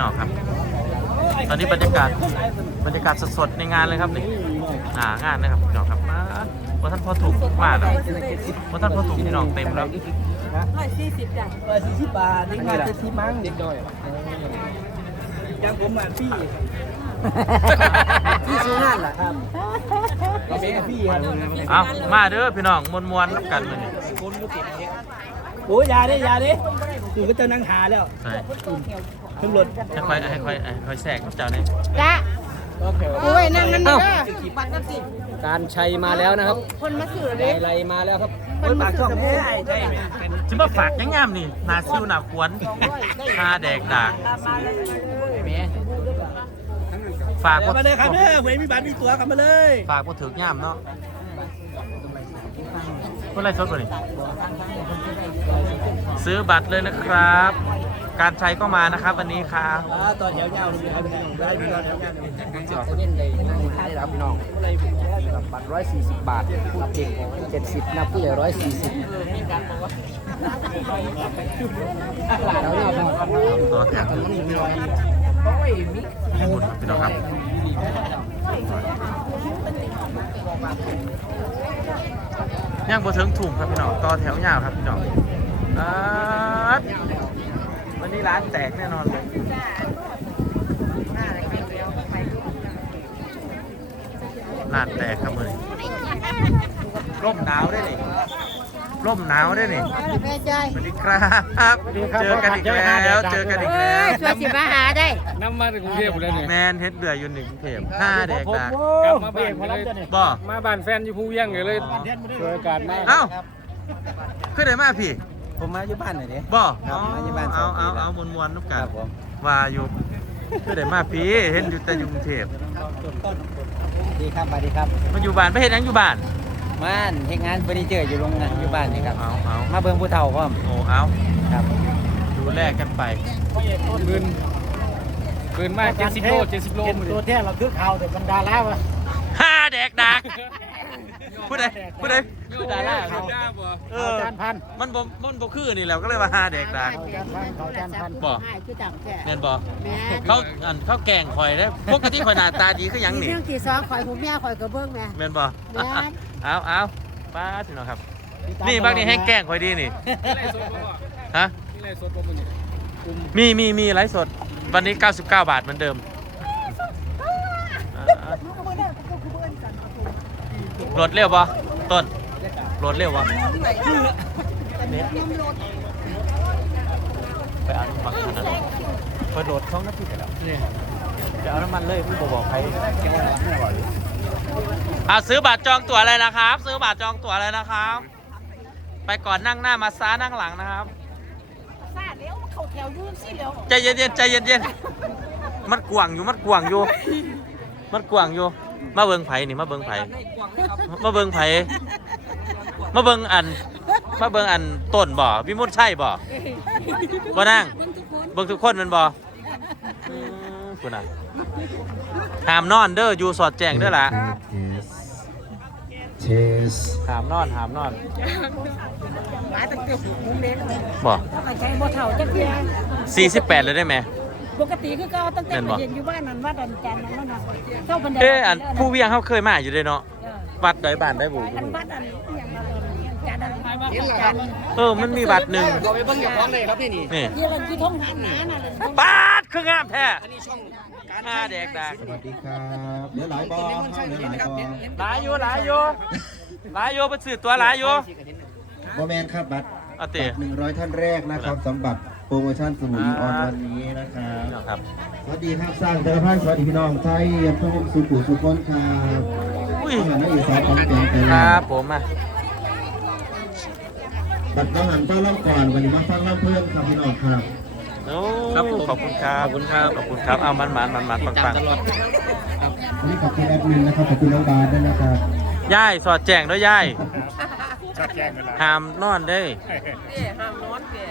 น้องครับ ตอนนี้บรรยากาศบรรยากาศสดๆในงานเลยครับนี่อ่างานนะครับพี่น้องครับมาว่าท่านพอถูกมากนะว่าท่านพอถูกพี่น้องเต็มแล้วร้อยสี่สิบจ้ะร้อยสี่สิบบาทนี่มาจะที่มั้งเด็กน้อยยังผมมาพี่พี่ซื้องานเหรอครับเราเป็นพี่ครับเอามาเด้อพี่น้องมวนมวนๆนับกันเลยนี่โอ้ยยาดิยาดิกูก็จะนั่งหาแล้วใช่ ขึ้นรถให้ค่อยให้ค่อยให้ค่อยแทรกกับเจ้าเนี่ยจ้ะโอ้ยนั่งนั่นนี่บัตรนั่นสิการชัยมาแล้วนะครับ คนมาสื่อไรเลยไรมาแล้วครับคนปากช่องใช่ใช่ไหมจิมาฝากยังงามนี่หนาซิวหนาขวนหาแดกดากฝากบ่มาเลยครับเด้อเว้ยมีบัตรมีตั๋วกลับมาเลย ฝากบ่ถึกย่ามเนาะคนไรสดกว่านี่ซื้อบัตรเลยนะครับ การใช้ก็มานะครับวันนี้ครับ ตอนเดียวยาวเลยครับได้พี่น้องเดี๋ยวยาวเล่นได้นั่งได้รับพี่น้องบัตรร้อยสี่สิบบาทนับเด็กเจ็ดสิบนับผู้ใหญ่ร้อยสี่สิบแล้วเนี่ยพี่น้องตัวแถมมันมีน้อยให้หมดครับพี่น้องครับย่างบ่ถึงถุงครับพี่น้องต่อแถวยาวครับพี่น้องอ่า วันนี้ร้านแตกแน่นอนเลยร้านแตกครับมือนี้ร่มหนาวได้นี่ร่มหนาวได้นี่แม่ใจสวัสดีครับ เจอกันอีกแล้ว เจอกันอีกเอ้แล้วยช่วยสิมาหาได้น้ำมาถึงกรุงเทพเลยเนี่ยแมนเฮ็ดเดืออยู่หนึ่งเทพห้าแดกดากกลับมาบ้านเลยบ่มาบ้านแฟนอยู่ภูเวียงเลยช่วยการมากเอ้าขึ้นได้มาพี่ ผมมาอยู่บ้านหน่อยดิ บ่ครับมาอยู่บ้านสเอาองปีเอาแล้ว เอามวนมวนๆนุกกัคนรับผมว่าอยู่ขึ้นได้มาพี่เห็นอยู่แต่อยู่กรุงเทพดีครับมาดีครับ มาอยู่บ้านไปเฮ็ดหยังอยู่บ้าน ม่านเฮ็ดงานเฟอร์นิเจอร์อยู่โรงงานอยู่บ้านนี่ครับ เอาเอามาเบิ่งผู้เฒ่าพร้อมโอ้เอาครับดูแลกันไป ปืนปืนมากเจ็ดสิบโลเจ็ดสิบโลมือตัวแท้เราคือข่าวแต่บรรดาแล้ววะ ห้าแดกดัก ผู้ใดผู้ใดผู้ใดล่ะเออจานพันมันบ่มันบ่คือนี่แหล้วก็เลยว่าห้าแดกดักจานพันเขาจานพันบ่ให้คือจังแก่แม่นบ่แม่เขาอันเขาแกล้งข่อยได้ปกติข่อยหน้าตาดีคือหยังนี่ เรื่องที่สองข่อยผมแม่ข่อยก็เบิ่งแม่ แม่นบ่แม่น เอาเอาป้าสิเนาะครับ นี่บางนี่ให้แกล้งข่อยดีนี่ ฮะนี่ไรสดประมือนี่มีมีมีไลฟ์สด วันนี้ 99 บาทเหมือนเดิมอ่า โหลดเร็วปะต้นโหลดเร็วปะเนี่ยไปเอาน้ำมันขนาดนั้นไปโหลดช่องนาทีไปแล้วจะเอาน้ำมันเลยพี่บอกใครอ่าซื้อบัตรจองตั๋วอะไรนะครับ ซื้อบัตรจองตั๋วอะไรนะครับ ไปก่อนนั่งหน้ามาซ้านั่งหลังนะครับซาเลี้ยวเขาแถวยุ่งสิเลี้ยวใจเย็นๆใจเย็นๆมันกว่างอยู่มันกว่างอยู่ มันกว่างอยู่ มาเบิ่งไผนี่มาเบิ่งไผมาเบิ่งไผมาเบิ่งอัน มาเบิ่งอันต้นบ่วิมุตใช่บ่บ่นั่งเบิ่งทุกคนแมันบ่อืมคุณน่ะห้ามนอนเด้ออยู่สอดแจ้งเด้อล่ะเทสห้ามนอนห้ามนอนหมาตั้งแต่หกโมงเย็นบ่ถ้าไปใช้บ่เฒ่าจักเที่ย48เลยได้ไหม ปกติคือเก่าตั้งแต่แม่นบ่ไปเรียนอยู่บ้านนั้นวัดอันจันทร์นั่นน่ะเจ้าบันไดเอ้อันผู้เวียงเขาเคยมาอยู่เด้เนาะเออวัดใดบ้านได้บุอันวัดอันอหย่างนั้นจันทร์อันจันทร์เออมันมีวัดหนึ่งเราไปเบิ่งอย่างพร้อมเลยครับนี่นี่นี่ที่เราที่ท้องหาหนาน่ะเลยปาดคืองามแท้อันนี้ช่องการห้าแดกดักสวัสดีครับเดี๋ยวหลายบอครับเดี๋ยวหลายบอหลายอยู่หลายอยู่หลายอยู่ไปสื่อตัวหลายอยู่บอแมนครับบัตรเอาเตะหนึ่งร้อยท่านแรกนะครับสำหรับ โปรโมชั่นสมุนออนวันนี้นะครับครับ สวัสดีครับสร้างเจริญพันธ์สวัสดีพี่น้องไทยยังพงสุขุสุขคนครับอุ้ยอาหารนักศึกษาของแกงแต่คละรับผมอะบัตรต้องหันต้อนรับก่อนวันนี้มาฟังเล่าเพื่อนครับพี่น้องครับโอ้ขอบคุณครับขอบคุณครับขอบคุณครับเอามันมันมันมันปังปังวันนี้ขอบคุณแอดมินนะครับขอบคุณน้องบาสด้วยนะครับย่ายสอดแจ้งด้วยย่ายชักแจ้งกันละห้ามนอนได้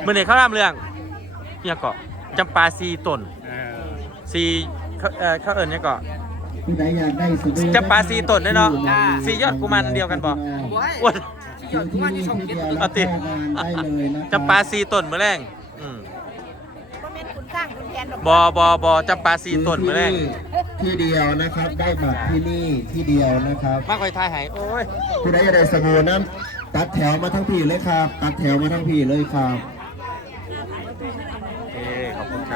มื่อนี้เขาทำเรื่อง เนี่ยเกาะจำปาซีต้นซีเขาเออเขาเอิญเนี่ยเกาะผู้ใดอยากได้สุดจำปาซีต้นด้วยเนาะซียอดกุมารเดียวกันบ่อ้วนที่ที่นี่ที่เดียวเอารับติเข้างานได้เลยนะจำปาซีต้นเมื่อแรงอืมสร้างคุณแทนบอบอบอจำปาซีต้นมาแรงที่เดียวนะครับ ได้บัตรที่นี่ที่เดียวนะครับมากคอยทายใหายโอ้ยผู้ใดจะได้สบู่นั้นตัดแถวมาทั้งพี่เลยครับ ตัดแถวมาทั้งพี่เลยครับโอเคข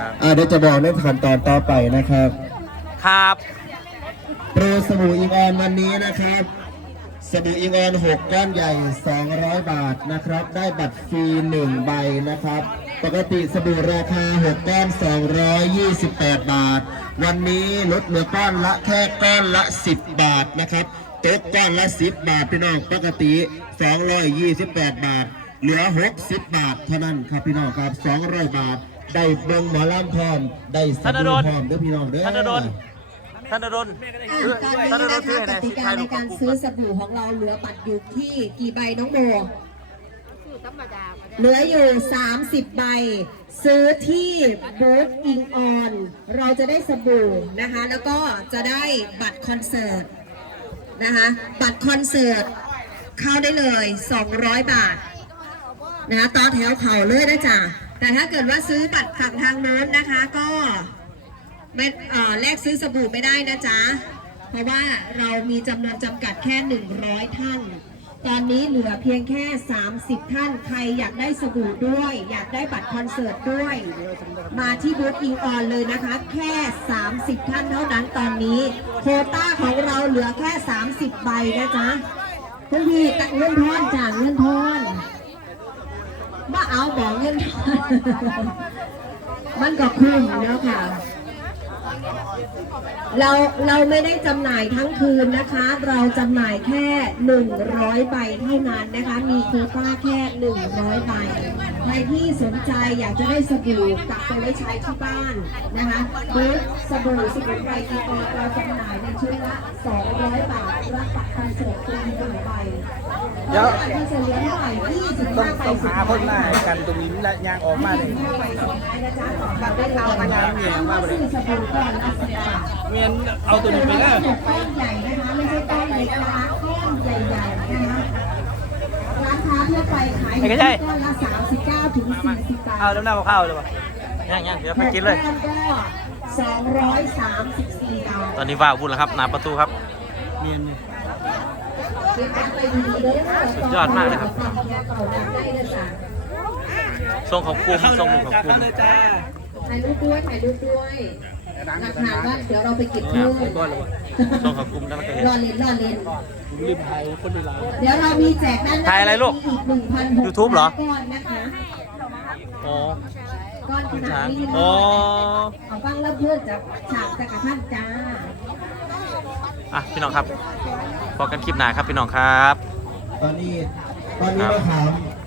อบคุณครับอ่าเดี๋ยวจะบอกในขั้นตอนต่อไปนะครับ ครับโปรสบู่อิงออนวันนี้นะครับ สบู่อิงออน6ก้อนใหญ่ 200 บาทนะครับ ได้บัตรฟรี1ใบนะครับ ปกติสบู่ราคา 6ก้อน 228 บาท วันนี้ลดเหลือก้อนละแค่ก้อนละ 10 บาทนะครับตกก้อนละ 10 บาทพี่น้องปกติ 228 บาท เหลือ 60 บาทเท่านั้นครับพี่น้องครับ 200 บาท ได้เบิ่งหมอลำพร้อม ได้สบู่พร้อมเด้อพี่น้องเด้อ ธนดลธนดลอะตอนนี้นะคะกติกาในการซื้อสบู่ของเราเหลือบัตรอยู่ที่กี่ใบน้องโบธรรมดาเหลืออยู่ 30 ใบ ซื้อที่บูธอิงออน เราจะได้สบู่นะคะ แล้วก็จะได้บัตรคอนเสิร์ตนะคะ บัตรคอนเสิร์ตเข้าได้เลย 200 บาทนะคะต่อแถวเข่าเลยนะจ๊ะ แต่ถ้าเกิดว่าซื้อบัตรฝั่งทางโน้นนะคะ ก็ไม่เอ่อแลกซื้อสบู่ไม่ได้นะจ๊ะ เพราะว่าเรามีจำนวนจำกัดแค่ 100 ท่าน ตอนนี้เหลือเพียงแค่ 30 ท่าน ใครอยากได้สบู่ด้วย อยากได้บัตรคอนเสิร์ตด้วย มาที่บูธอิงออนเลยนะคะ แค่ 30 ท่านเท่านั้นตอนนี้ โคต้าของเราเหลือแค่ 30 ใบนะจ๊ะคุณพี่ตักเงินทอนจากเงินทอน ว่าเอาบอกเงินทอนมันก็คุ้มแล้วค่ะ เราเราไม่ได้จำหน่ายทั้งคืนนะคะ เราจำหน่ายแค่ 100 ใบเท่านั้นนะคะ มีโควต้าแค่ 100 ใบ ใครที่สนใจอยากจะได้สบู่กลับไปไว้ใช้ที่บ้านนะคะบูธสบู่สมุนไพรอีกอนเราจำหน่ายในชุดละ 200 บาทรับบัตรคอนเสิร์ตฟรีหนึ่งใบเดี๋ยวบัตรคอนเสิร์ตเหลือเท่าไหร่ต้อง25ใบต้องสุดหาคนมาให้กันตรงนี้และยางออกมาเลย25ใบสุดท้ายนะจ๊ะต่อกันได้เลยนะคะซื้อสบู่ก่อนละ10บาทเมียนเอาตัวนี้ไปแล้วก้อนใหญ่นะคะไม่ใช่ก้อนเล็กนะคะก้อนใหญ่ๆนะคะร้านค้าทั่วไปขายอยู่ที่ก้อนละ39ถึง40บาทเอาแล้วหน้าข้าวเลยป่ะย่างย่างเดี๋ยวไปกินเลยก้อนก็234บาทตอนนี้ว่าวุ่นแล้วครับหน้าประตูครับ เมียนสุดยอดมากเลยครับทรงของคุมทรงหมู่ของคุมเลยจ้าถ่ายรูปด้วยถ่ายรูปด้วย หลักฐานว่าเดี๋ยวเราไปเก็บเพิ่มทรงของคุมแล้วมันก็เห็นรอเล่นรอเล่นลืมไทยคนในร้าเดี๋ยวเรามีแจกด้านหน้าถ่ายอะไรลูกอีกหนึ่งพันหก YouTube เหรอก้อนนะคะอ๋อก้อนขนาดช้างนี้อ๋อเอาฟังแล้วเพื่อนจากฉากจากระท่านจ้าอะพี่น้องครับพอกันคลิปหน้าครับพี่น้องครับ ตอนนี้ตอนนี้มาถาม